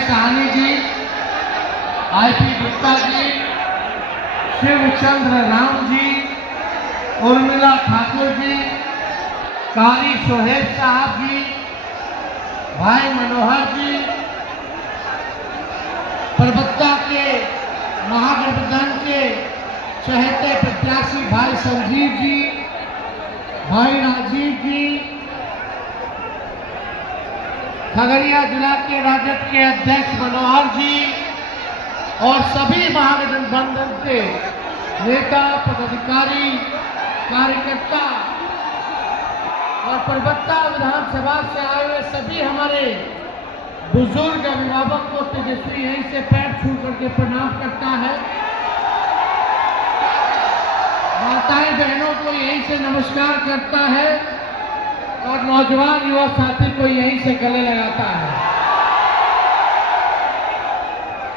Sahni ji, IP Gupta ji, Shivchandra Ram ji, Urmila Thakur ji, कारी सोहेब साहब जी, भाई मनोहर जी, परबत्ता के महागठबंधन के चहेते प्रत्याशी भाई संजीव जी, भाई राजीव जी, खगड़िया जिला के राजद के अध्यक्ष मनोहर जी और सभी महागठबंधन के नेता, पदाधिकारी, कार्यकर्ता और परबत्ता विधानसभा से आए हुए सभी हमारे बुजुर्ग अभिभावक को तेजस्वी यहीं से पैर छू करके प्रणाम करता है। माताएं बहनों को यहीं से नमस्कार करता है और नौजवान युवा साथी को यहीं से गले लगाता है।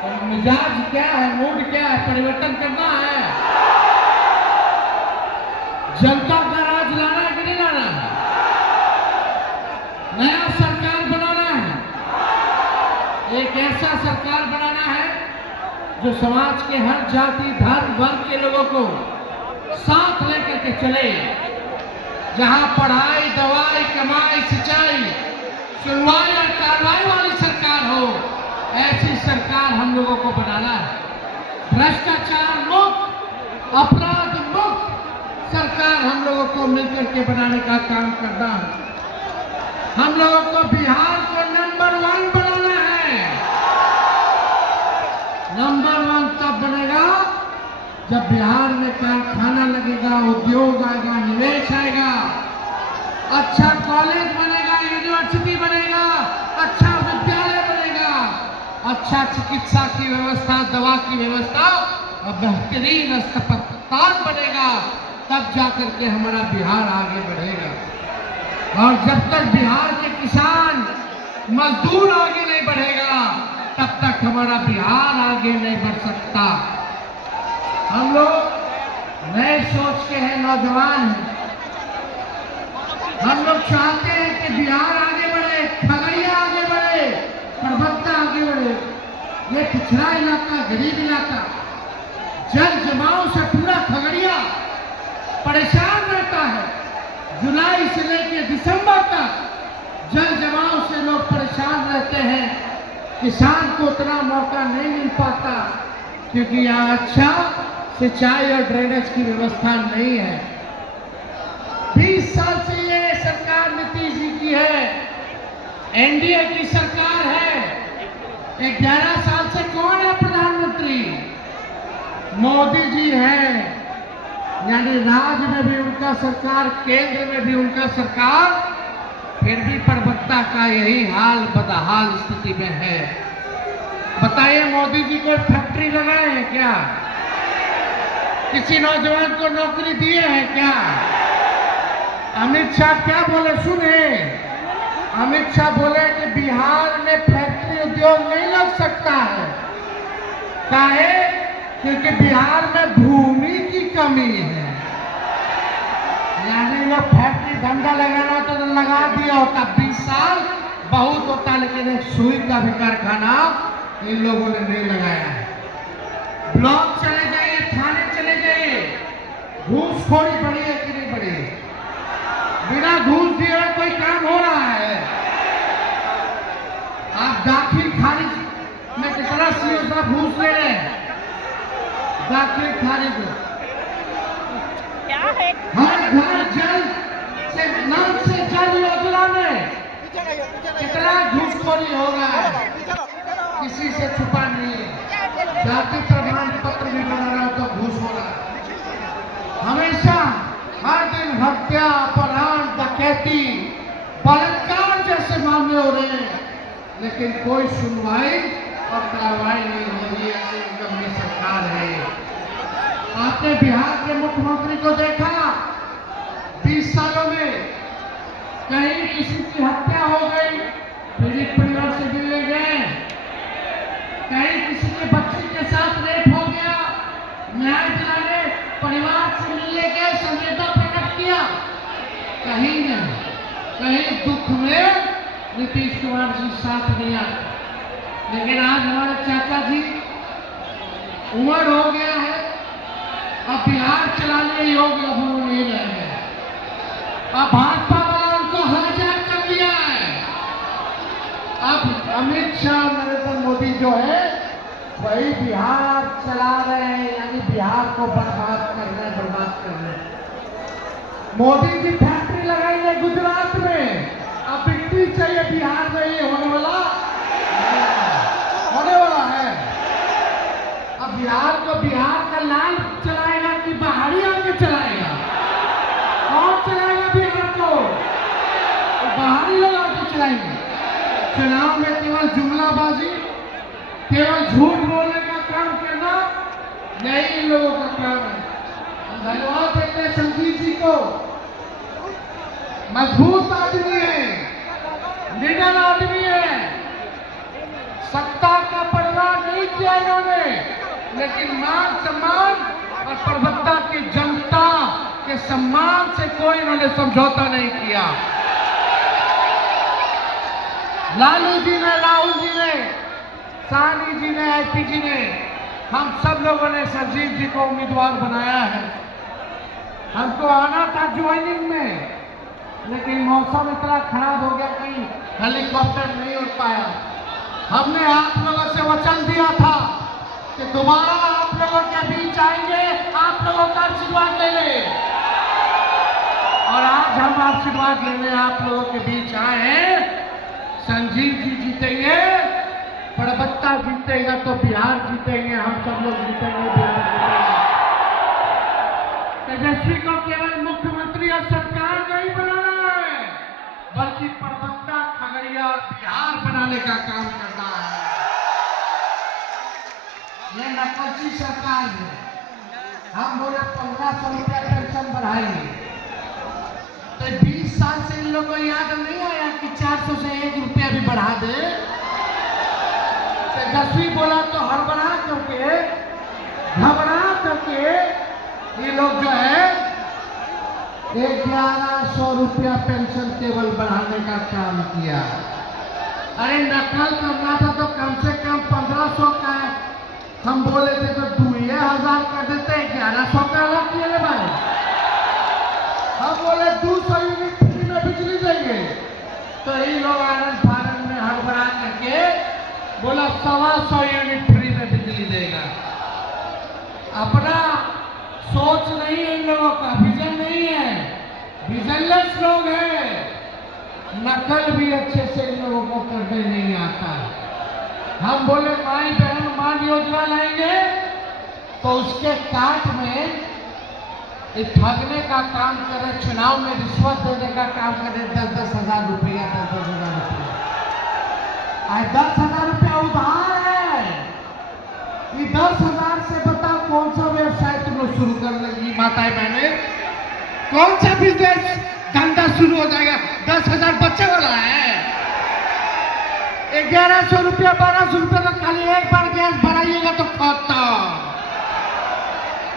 तो मिजाज क्या है, मूड क्या है, परिवर्तन करना है, जनता का राज लाना है कि नहीं लाना है, नया सरकार बनाना है, एक ऐसा सरकार बनाना है जो समाज के हर जाति धर्म वर्ग के लोगों को साथ लेकर के चले, जहां पढ़ाई दवाई कमाई सिंचाई सुनवाई और कार्रवाई वाली सरकार हो, ऐसी सरकार हम लोगों को बनाना है। भ्रष्टाचार मुक्त अपराध मुक्त सरकार हम लोगों को मिलकर के बनाने का काम करना है। हम लोगों को बिहार को नंबर 1 बनाना है। नंबर 1 तब बनेगा जब बिहार में कारखाना लगेगा, उद्योग आएगा, निवेश आएगा, अच्छा कॉलेज बनेगा, यूनिवर्सिटी बनेगा, अच्छा विद्यालय बनेगा, अच्छा चिकित्सा की व्यवस्था, दवा की व्यवस्था और बेहतरीन अस्पताल बनेगा, तब जाकर के हमारा बिहार आगे बढ़ेगा। और जब तक बिहार के किसान मजदूर आगे नहीं बढ़ेगा, तब तक हमारा बिहार आगे नहीं बढ़ सकता। हम लोग नए सोच के हैं, नौजवान हैं। हम लोग चाहते हैं कि बिहार आगे बढ़े, खगड़िया आगे बढ़े, परबत्ता आगे बढ़े। ये पिछड़ा इलाका, गरीब इलाका, जल जमाव से पूरा खगड़िया परेशान रहता है। जुलाई से लेकर दिसंबर तक जल जमाव से लोग परेशान रहते हैं। किसान को उतना मौका नहीं मिल पाता क्योंकि यहाँ अच्छा सिंचाई और ड्रेनेज की व्यवस्था नहीं है। 20 साल से ये सरकार नीतीश जी की है, एनडीए की सरकार है। 11 साल से कौन है प्रधानमंत्री? मोदी जी हैं। यानी राज्य में भी उनका सरकार, केंद्र में भी उनका सरकार, फिर भी परबत्ता का यही हाल बदहाल स्थिति में है। बताइए, मोदी जी को फैक्ट्री लगाए हैं क्या? किसी नौजवान को नौकरी दिए हैं क्या? अमित शाह क्या बोले सुने? अमित शाह बोले कि बिहार में फैक्ट्री उद्योग नहीं लग सकता है। काहे? क्योंकि बिहार में भूमि की कमी है। यानी लोग फैक्ट्री धंधा लगाना तो लगा दिया होता, 20 साल बहुत होता, लेकिन एक सुई का भी कारखाना इन लोगों ने नहीं लगाया है। ब्लॉक चले जाइए, थाने चले जाइए, घूसखोरी बढ़ी है कि नहीं बढ़ी? बिना घूस दिए कोई काम हो रहा है? आप दाखिल खारिज में कितना सीओ साहब घूस ले रहे हैं? दाखिल खारिज क्या है? हर घर जल से नल से जल योजना में कितना घूसखोरी हो रहा है, किसी से छुपा नहीं है। जाति प्रमाण पत्र भी बना रहा तो घूस हो रहा है। हमेशा हर दिन हत्या, अपहरण, डकैती, बलात्कार जैसे मामले हो रहे हैं, लेकिन कोई सुनवाई और कार्रवाई नहीं हो रही है। ऐसी गंभीर सरकार है। आपने बिहार के मुख्यमंत्री को देखा, 20 सालों में कहीं किसी की हत्या हो गई, पीड़ित परिवार से मिलने गए, कहीं किसी के बच्चे के साथ रेप हो गया, न्याय दिलाने परिवार से मिलने गए, संवेदना प्रकट किया, कहीं नहीं। कहीं दुख में नीतीश कुमार जी साथ नहीं आते। लेकिन आज हमारे चाचा जी उम्र हो गया है, अब बिहार चलाने योग्य अब वो नहीं रह गए। अब भाजपा वाला उनको हाईजैक कर लिया है। अब अमित शाह नरेंद्र मोदी जो है वही बिहार चला रहे हैं, यानी बिहार को बर्बाद कर रहे हैं। मोदी जी फैक्ट्री लगाएंगे गुजरात में, अब बिक्री चाहिए बिहार में, ये होने वाला है। अब बिहार को बिहार का लाल चलाएगा कि बाहरी आके चलाएगा? कौन चलाएगा बिहार को? तो बाहरी लोग आके चलाएंगे। चुनाव में केवल जुमलाबाजी, केवल झूठ बोलने का काम करना यही इन लोगों का काम है। हम धन्यवाद देते हैं संजीव जी को, मजबूत आदमी है, निडर आदमी है, सत्ता का परवाह नहीं किया इन्होंने, लेकिन मान सम्मान और परबत्ता की जनता के सम्मान से कोई इन्होंने समझौता नहीं किया। लालू जी ने, राहुल जी ने, सानी जी ने, आईपी जी ने, हम सब लोगों ने संजीव जी को उम्मीदवार बनाया है। हमको आना था ज्वाइनिंग में, लेकिन मौसम इतना खराब हो गया कि हेलीकॉप्टर नहीं उड़ पाया। हमने आप लोगों से वचन दिया था कि दोबारा आप लोगों के बीच आएंगे, आप लोगों का आशीर्वाद लेने, और आज हम आशीर्वाद लेने आप लोगों के बीच आए हैं। संजीव जी जीतेंगे, परबत्ता जीतेगा तो बिहार जीतेंगे, हम सब लोग जीतेंगे, बिहार जीतेंगे। तेजस्वी को केवल मुख्यमंत्री और सरकार नहीं बनाना है, बल्कि परबत्ता, खगड़िया और बिहार बनाने का काम करना है। ये नकलची सरकार है। हम बोले 1500 रुपया पेंशन बढ़ाएंगे, तो 20 साल से इन लोगों को याद नहीं आया कि 400 से 1 रुपया भी बढ़ा दे। तेजस्वी बोला तो हड़बड़ा करके, घबरा करके ये लोग जो है 1100 रुपया पेंशन केवल बढ़ाने का काम किया। अरे नकल करना था तो कम से कम 1500 का हम बोले थे तो 2000 कर देते, 1100 का अलग किए भाई। हम बोले 200 यूनिट फ्री में बिजली देंगे, तो ये लोग आनंद फानंद में हड़बड़ा करके बोला 125 यूनिट फ्री में बिजली देगा। अपना सोच नहीं है इन लोगों का, विजन नहीं है, विजनलेस लोग हैं। नकल भी अच्छे से इन लोगों को करने नहीं आता। हम बोले माई बहन मान योजना लाएंगे, तो उसके काट में ठगने का काम करे, चुनाव में रिश्वत देने का काम करे, 10-10 हजार रुपया, 10-10 हजार रुपया। 10,000 रुपया उधार है। ये 10,000 से बताओ कौन सा व्यवसाय तुम लोग शुरू कर लगी माताएं बहने? कौन सा बिजनेस धंधा शुरू हो जाएगा? 10,000 बच्चे वाला है। 1100 रुपया, 1200 रुपया तो खाली एक बार गैस भराइएगा तो खत्म।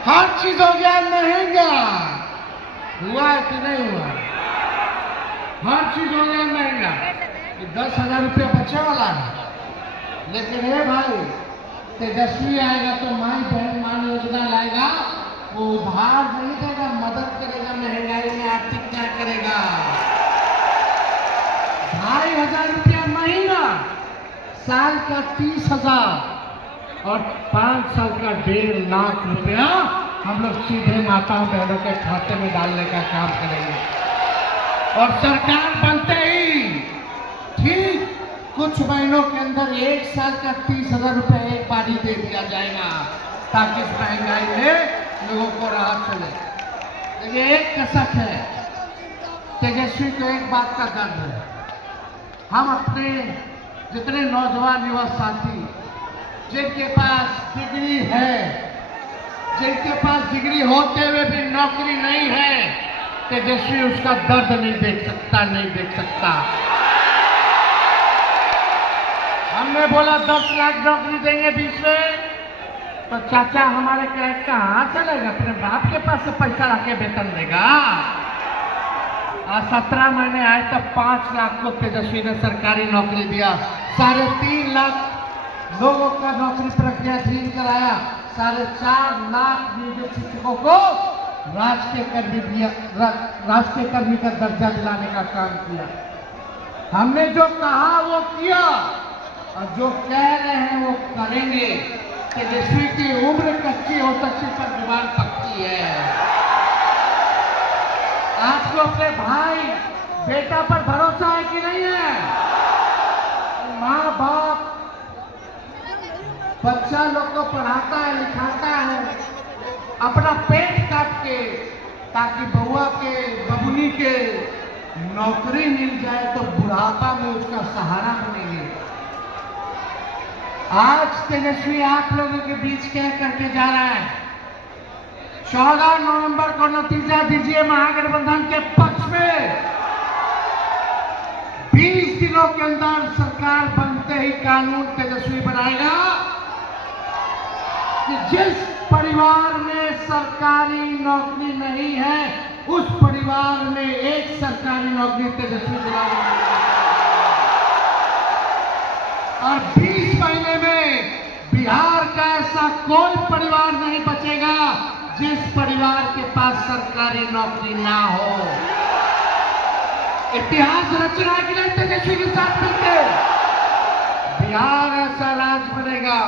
हर चीज हो गया महंगा। हुआ है कि नहीं हुआ? हर चीज हो गया महंगा। 10,000 रुपया बच्चे वाला है, लेकिन हे भाई तेजस्वी आएगा तो माई बहन मान योजना लाएगा, वो उधार नहीं देगा, मदद करेगा, महंगाई में आर्थिक न्याय करेगा। 2,500 रुपया महीना, साल का 30,000 और 5 साल का 1.5 लाख रुपया हम लोग सीधे माताओं बहनों के खाते में डालने का काम करेंगे। और सरकार बनते ही ठीक कुछ महीनों के अंदर 1 साल का 30,000 रुपया एक बार ही दे दिया जाएगा, ताकि इस महंगाई में लोगों को राहत चले। लेकिन एक कसक है, तेजस्वी को एक बात का डर है। हम अपने जितने नौजवान युवा साथी जिनके पास डिग्री है, जिनके पास डिग्री होते हुए भी नौकरी नहीं है, तेजस्वी उसका दर्द नहीं देख सकता। हमने बोला 10 लाख नौकरी देंगे 20 में, तो चाचा हमारे कहाँ से लेगा? अपने बाप के पास से पैसा रखे वेतन देगा। 17 महीने आए तब 5 लाख को तेजस्वी ने सरकारी नौकरी दिया। 3.5 लाख लोगों का नौकरी प्रक्रियाधीन कराया। 4.5 लाख नियोजित शिक्षकों को राष्ट्रीय कर्मी का दर्जा दिलाने का काम किया। हमने जो कहा वो किया और जो कह रहे हैं वो करेंगे। तेजस्वी की उम्र कच्ची हो सकती पर जुबान पक्की है। आपको अपने भाई बेटा पर भरोसा है कि नहीं है? माँ बाप बच्चा लोग को पढ़ाता है लिखाता है अपना पेट काट के, ताकि बउआ के बबुनी के नौकरी मिल जाए तो बुढ़ापा में उसका सहारा बनेंगे। आज तेजस्वी आप लोगों के बीच क्या करके जा रहा है? 14 नवंबर को नतीजा दीजिए महागठबंधन के पक्ष में। 20 दिनों के अंदर सरकार बनते ही कानून तेजस्वी बनाएगा कि जिस परिवार में सरकारी नौकरी नहीं है उस परिवार में एक सरकारी नौकरी तेजस्वी दिलाएगा। और 20 महीने में बिहार का ऐसा कोई परिवार नहीं बचेगा जिस परिवार के पास सरकारी नौकरी ना हो। इतिहास रचना है कि नहीं तेजस्वी के साथ मिलकर? बिहार ऐसा राज्य बनेगा।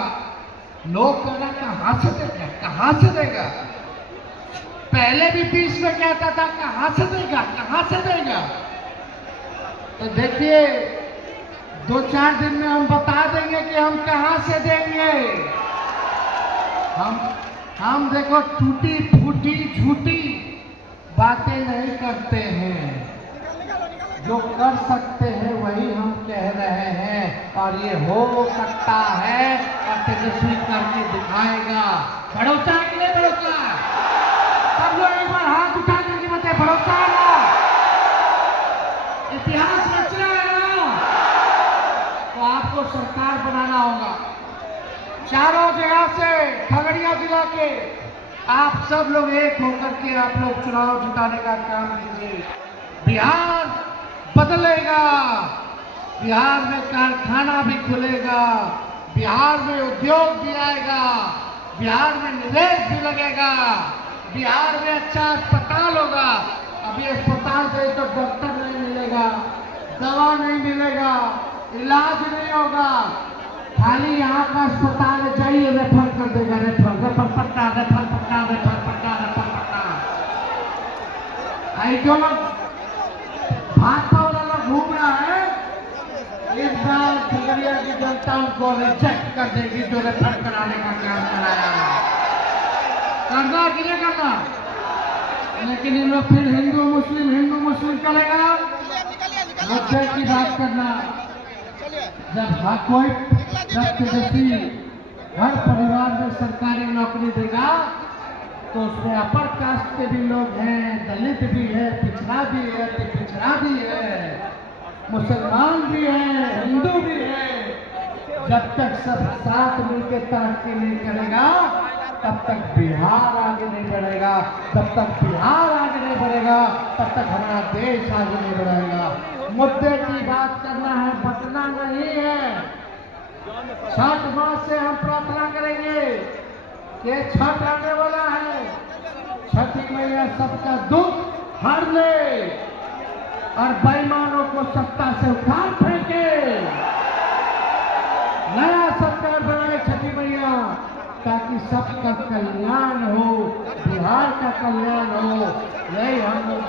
लोग कहना कहां से देगा, कहां से देगा? पहले भी 20 में कहता था कहां से देगा, कहां से देगा। तो देखिए 2-4 दिन में हम बता देंगे कि हम कहां से देंगे। हम देखो टूटी फूटी झूठी बातें नहीं करते हैं। जो कर सकते हैं वही हम कह रहे हैं और ये हो सकता है और तेजस्वी करके दिखाएगा। भरोसा है कि नहीं भरोसा? सब लोग एक बार हाथ उठा करके बताए भरोसा है ना? इतिहास रचना है ना? तो आपको सरकार बनाना होगा। चारों जगह से खगड़िया जिला के आप सब लोग एक होकर के आप लोग चुनाव जिताने का काम कीजिए। बिहार बदलेगा। बिहार में कारखाना भी खुलेगा, बिहार में उद्योग भी आएगा, बिहार में निवेश भी लगेगा, बिहार में अच्छा अस्पताल होगा। अभी अस्पताल से तो डॉक्टर नहीं मिलेगा, दवा नहीं मिलेगा, इलाज नहीं होगा। खाली यहाँ का अस्पताल जाइए रेफर कर देगा, रेफर पट्टा, रेफर पट्टा, रेफर पट्टा, रेफर पट्टा। आई जो लोग भाजपा वाला लोग घूम रहा है, इस बार खगड़िया की जनता उनको रिजेक्ट कर देगी जो रेफर कराने का काम कराया। करना कि नहीं करना? लेकिन इन लोग फिर हिंदू मुस्लिम चलेगा। मुद्दे की बात करना। जब तेजस्वी हर परिवार में सरकारी नौकरी देगा तो उसमें अपर कास्ट के भी लोग हैं, दलित भी है, पिछड़ा भी है, पिछड़ा भी है, मुसलमान भी है, हिंदू भी है। जब तक सब साथ मिलकर तरक्की नहीं करेगा तब तक बिहार आगे नहीं बढ़ेगा। तब तक बिहार आगे नहीं बढ़ेगा तब तक हमारा देश आगे नहीं बढ़ेगा। मुद्दे की बात करना है, बटना नहीं है। छठ मास से हम प्रार्थना करेंगे कि छठ आने वाला है, छठी मैया सबका दुख हर ले और बेईमानों को सत्ता से उखाड़ फेंके। नया सरकार बनाए छठी मैया ताकि सबका कल्याण हो, बिहार का कल्याण हो। यही हम लोग